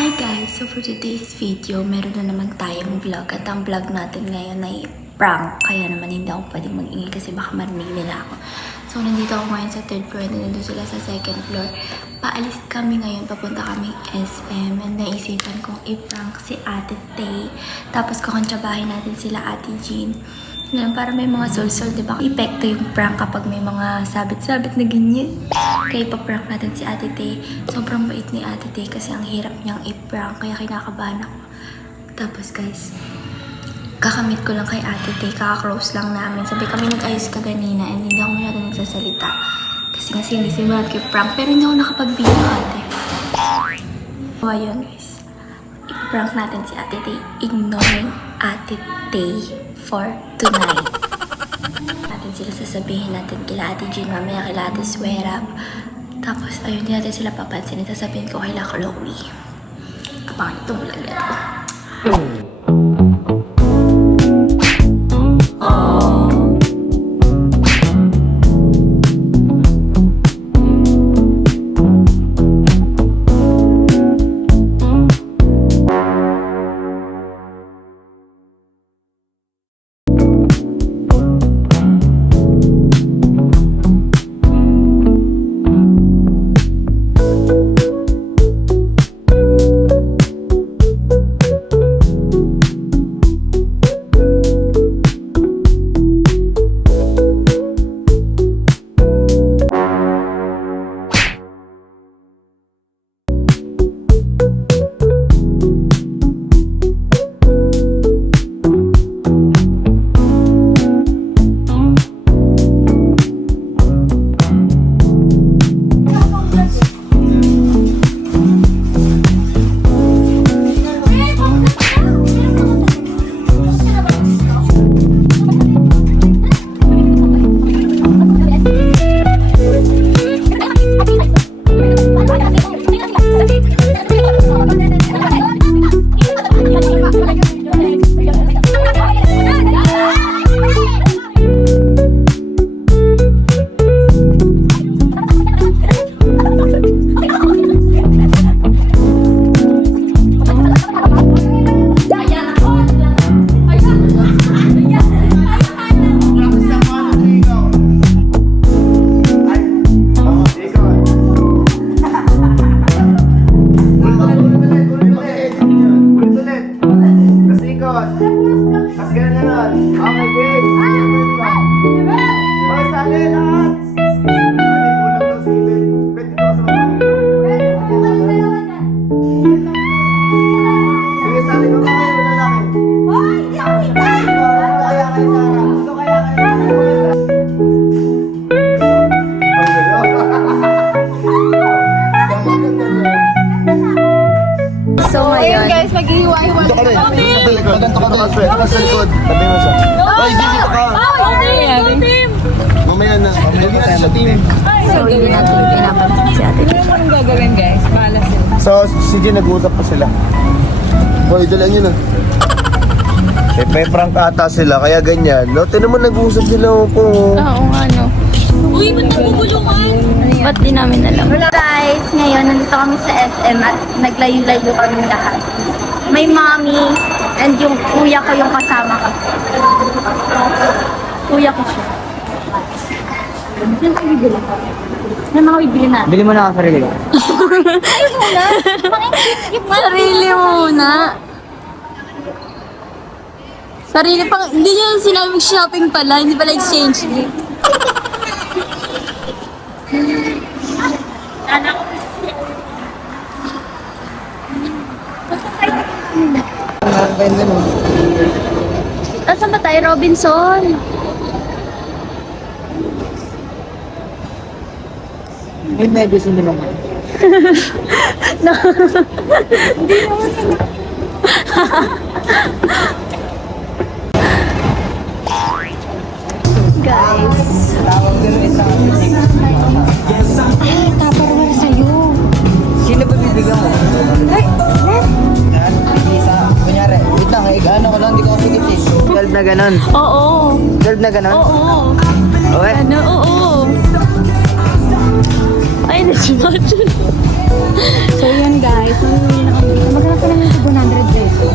Hi guys! So for today's video, meron na naman tayong vlog. At ang vlog natin ngayon ay prank. Kaya naman hindi ako pwedeng mag-ingay kasi baka marinig nila ako. So nandito ako ngayon sa 3rd floor. Nandito sila sa 2nd floor. Paalis kami ngayon. Papunta kami SM. And naisipan kong i-prank si Ate Tay. Tapos kakantsabahin natin sila Ate Jean. Ngayon, para may mga sol-sol, diba? Epekto yung prank kapag may mga sabit-sabit na ganyan. Kaya ipaprank natin si Ate Tay. Sobrang bait ni Ate Tay kasi ang hirap niyang i-prank. Kaya kinakabahan ako. Tapos guys, kakamit ko lang kay Ate Tay. Kaka-close lang namin. Sabi kami nag-ayos ka ganina and hindi ako masyado nagsasalita. Kasi hindi simulat kay prank. Pero hindi ako nakapag-video, Ate. So, ayun guys. I-prank natin si Ate Tay. Ignoring Ate Tay for tonight. Natin sila sasabihin natin kila Ate Jean, mamaya kila Ate Swerab. Tapos, ayun, di natin sila papansin. Sasabihin ko kila Chloe. Kapang ito mo lang yan. So ngayon, guys, mag-iiwa-iwa na kami. Ganto ka din. Sa likod. Tabi mo siya. Ay, dito ka. Mamaya na. Hindi natin sa team. So, hindi natin pinapansin si Ate Tay. Anong gagawin, guys? Bahala sila. So, si Jean nag-uusap pa sila. Hoy, dala nyo na. Siyempre, prank ata sila, kaya ganyan. No, tinan mo nag-uusap sila po. Oo nga, no. Uy, ba't nagpupulungan? Ba't di namin alam? Guys, ngayon nandito kami sa SM at naglayo-layo kami lahat. May mommy and yung kuya ko yung kasama ko. Kuya ko siya. Yan ang bibili. Yan mga bibili na. Bili mo na ako sarili ko. Sarili muna. Sarili pang, hindi niya sinabing shopping pala, hindi pala exchange gift. Saan ba tayo, Robinson? May medicine din naman. Hindi naman. Guys. Ay, taparwar sa'yo. Sino ba bibigyan mo? Ay, Yan, isa. Kunyari, wait lang, ano ko lang, di ko kapigit eh. 12 na ganon. oo. 12 na ganon? Oo. Okay. Ano, oo. Ay, na-smart. So, yun guys. 100 pesos.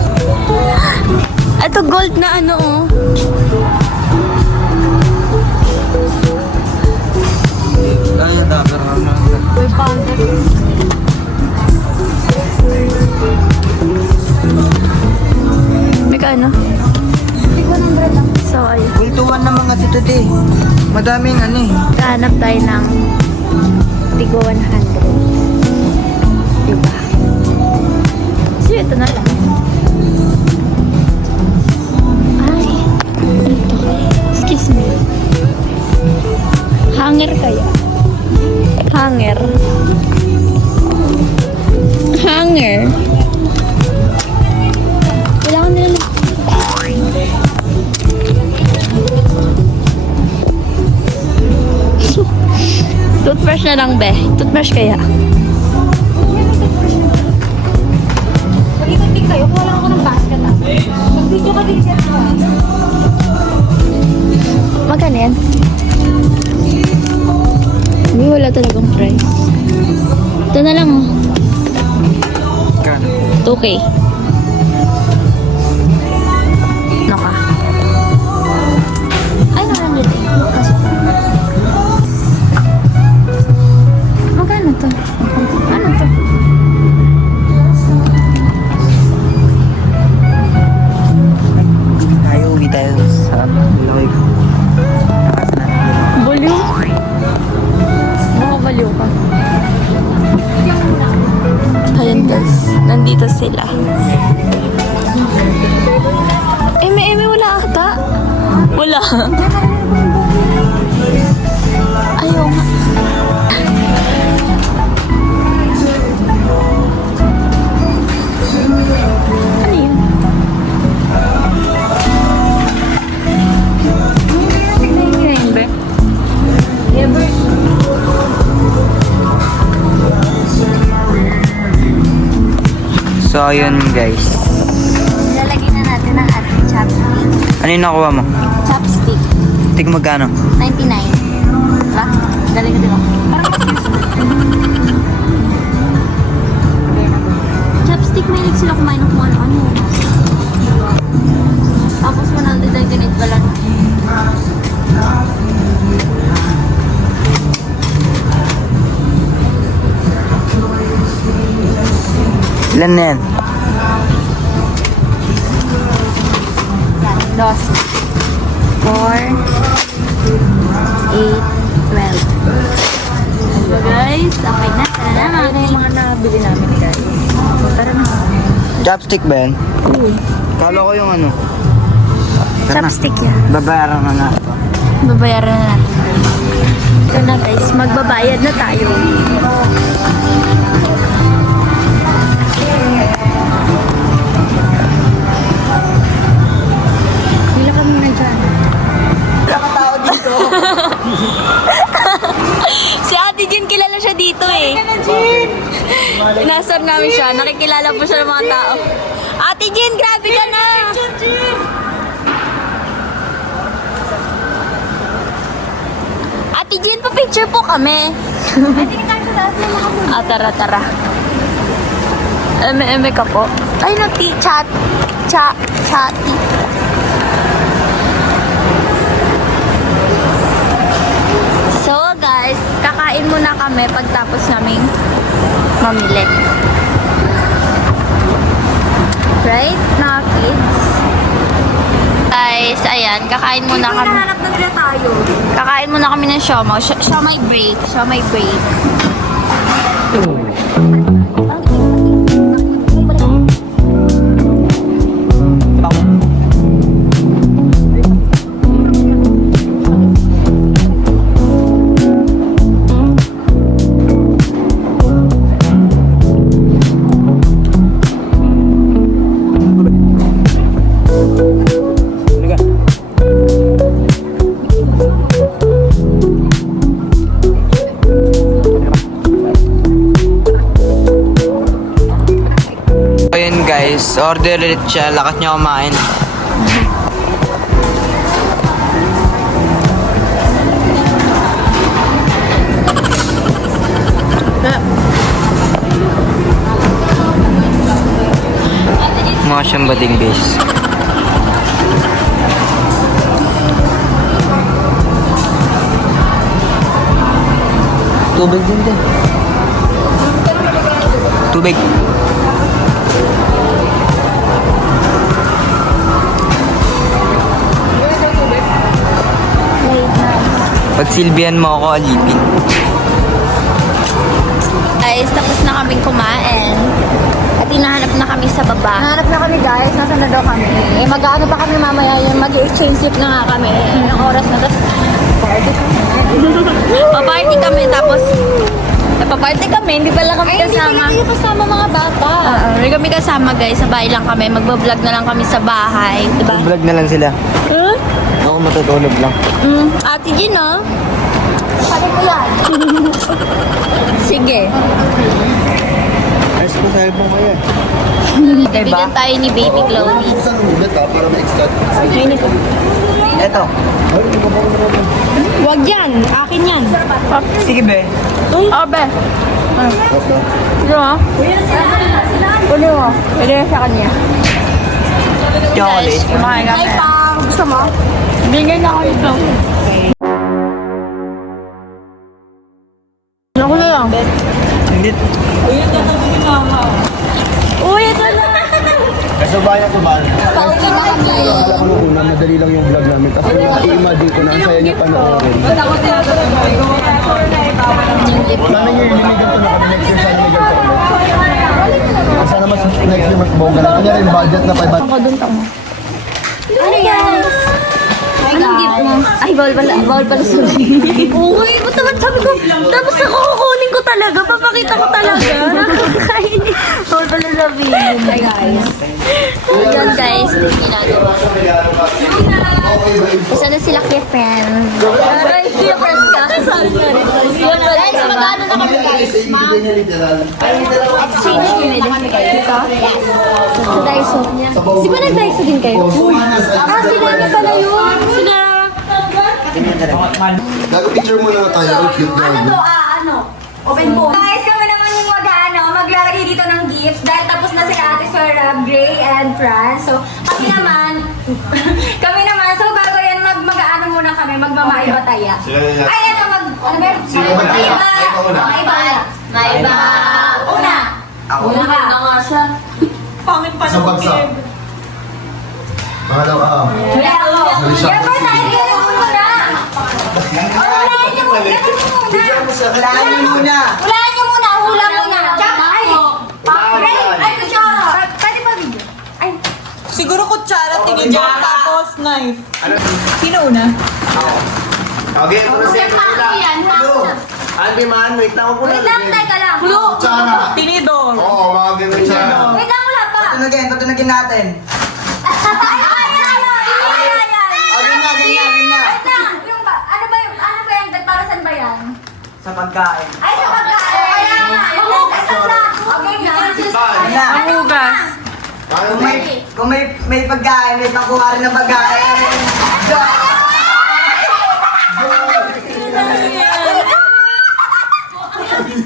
Ito gold na ano oh. May panda. May kaano? Tig 100 lang. So, ayun. Bultuan na mga si Tuti. Madaming ano eh. Kahanap tayo ng Tigo 100. Diba? So, ito na lang. Ay, ito kaya. Excuse me. Hanger kaya? Hanger. Hanger. Kailangan nila. Toothbrush na lang, be. Toothbrush kaya. Mag-ikot din kayo. Kuha lang ako ng basket ah. Mag-video ka din siya. Magkano yan? Hindi, wala talagang price. Ito na lang, oh. Kano? 2K. Ano ka? Ay, nakamit eh. Kaso. Magkano to? Ano to? Tayo, uwi tayo sa Loy. Baliw? Makabaliw ka. Ayan guys, nandito sila. Eme, wala ata. Wala. Ayaw nga. Ano yun? Tignan yun, be. So, ayun guys. Lalagyan na natin ang ating chopstick. Ano yung nakuha mo? Chopstick. Tig magkano? 99. Diba? Galing ko din ako. Parang mas useful. Chopstick, may sila kumain ng kung ano-ano. Tapos 100 ang ganit pala. Ilan na yan? Dos. 4, 8, 12. So guys, okay na. Tara na mga Mga nabili namin guys. Tara na. Chopstick ba yan? Kala ko yung ano. Tara na. Chopstick yan. Babayaran na na. Babayaran na natin. Ito na guys, magbabayad na tayo. Bila kami na dyan. Si Ate Jean, kilala siya dito eh. Inasar namin siya. Nakikilala po siya ng mga tao. Ate Jean, grabe ka na! Ate Jean, pa-picture po kami. Hindi ka tayo sa lahat ng mga muna. Tara. Eme ka po. Ay, chatty. So guys, kakain muna kami pagtapos naming mamili. Right, mga kids? Guys, ayan, kakain muna kami. Hanap na nila tayo. Kakain muna kami ng siomao. Siomay break. Ayun guys, order ulit siya. Lakas niya kumain. mga siyang bading guys. Tubig din din. Tubig. Pagsilbihan mo ako, alipin. Guys, tapos na kaming kumain. At hinahanap na kami sa baba. Nahanap na kami guys, nasa na daw kami. Mag-ano pa kami mamaya yun, mag-exchange gift na nga kami. Anong oras na, tapos party kami. Paparty kami tapos paparty kami, hindi pala kami kasama. Hindi kasama mga bata. Hindi kami kasama guys, sa bahay lang kami. Magbablog na lang kami sa bahay. Diba? Vlog na lang sila. Huh? Ako matutulog lang. Ate Gino? Sabi mo yan. Sige. Ayos po sa album ko yan. Bigyan tayo ni Baby Chloe. Saan ulit para ma-extra? Eto. Wag yan, akin yan. Sige be. Abe. Ito ha? Kunin mo, pwede na sa kanya. Guys, kumain kami. Ay, pang, gusto mo? Bigyan na ako ito. Ako na lang. Hindi. Uy, ito na! Kasabayan ko ba? Pauwi na kami. Akala ko nung una, madali lang yung vlog namin. Tapos i-imagine ko na ang saya niyo panoorin. Sana niyo ilimigan ko na kami next year. Sana may ganito. Sana mas next year mas bongga na. Kanya rin budget na 500. Ako dun tamo. Ano yan? Anong gift mo? Ay, bawal pala sabihin. Uy, ba't naman sabi ko, tapos ako kukunin ko talaga, papakita ko talaga. Nakakainis. Bawal pala sabihin. Ay, guys. Yan, guys, ginagawa. Isa na sila kay friends. Ay, kaya friends ka? Guys, magkano na kami, guys? Exchange kami na kami, guys. Ito? Yes. Sa Daiso. Di ba nag-Daiso din kayo? Sila niyo pala yun. Sila. Gago picture muna tayo. Ang cute na. Open po. Guys, kami naman yung maglalagay dito ng gifts dahil tapos na sila Ate Sarah, Gray, and Fran. So, kami naman, so bago yan, mag-ano muna kami, magmamaiba-taya. Ay, ano, ano ba yun? Maiba. Una. Una ka. Una nga siya. Sa bagsak. Mahalaw ka. Wala ako. Yan ba tayo? Muna. Hulaan niyo muna. Hulaan niyo muna. Hula muna. Ay, ay, kutsara. Pwede ba video? Ay, Siguro kutsara, tingin dyan, tapos knife. Sino una? Okay, ito na siya. yan. Andy man, wait lang ako Wait lang, teka lang. Tsara. Tinidor. Oo, mga ganun siya. Wait lang, wala pa. Patunagin natin. Ay. Agin na. Wait lang. Ano ba yan? Para saan ba yan? Sa pagkain. Ay, sa pagkain. Kaya nga. Hugas na. Okay, guys. Ang hugas. Kung may pagkain, may pakuha rin ng pagkain.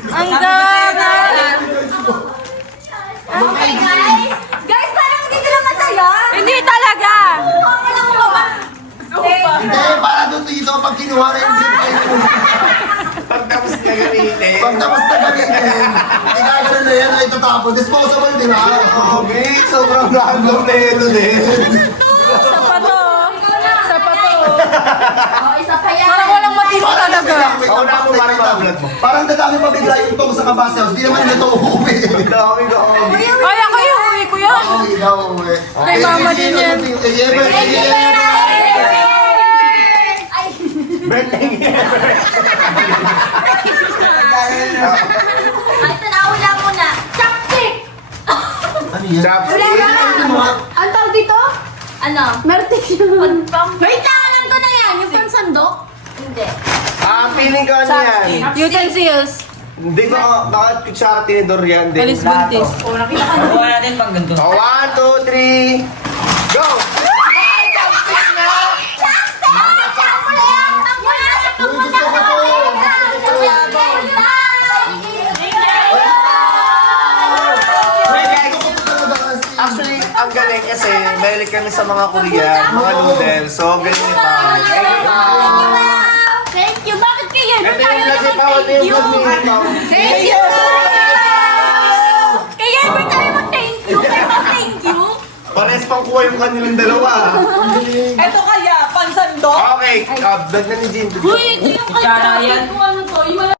Ang dami. Okay, guys. Guys, parang hindi sila masaya. Hindi talaga. Okay lang mo ba? Hindi, para doon dito pag kinuha na yung gift ay Pagtapos na gamitin. pagtapos na gamitin, igagano na yan ay tatapon. Disposable, di ba? Okay, sobrang random na ito din. Sapato. Oh, isa pa yan. Parang walang matino talaga. Ako na ako para ma-vlog mo. Parang dadami pa bigla yung tong sa kabase house. Di naman nila ito uuwi. Dami ka uuwi. Ay, ako yung uwi ko yan. Uuwi na uuwi. Kay mama din yan. Ay, tanawala muna. Chopstick! Ano yan? Chopstick. Ang tawag dito? Ano? Mertik yun. Wait lang, alam ko na yan. Yung pang sandok? Hindi. Feeling ko ano yan. Utensils. Hindi ko, baka kutsara tinidor yan din. Alis buntis. Pakuha natin pang ganito. 1, 2, 3, go! ang galing kasi mahilig kami sa mga Korean, mga noodles. So, galing ni Pao. Thank you. Bakit kayo? Ito yung vlog ni Pao. Ito yung vlog ni Pao. Thank you! Kaya ever tayo mag-thank you. Kaya mag-thank you. Pares pang kuha yung kanilang dalawa. Ito kaya, pansando. Okay, vlog na ni Jin. Uy, ito yung kaya. Kung ano to, yung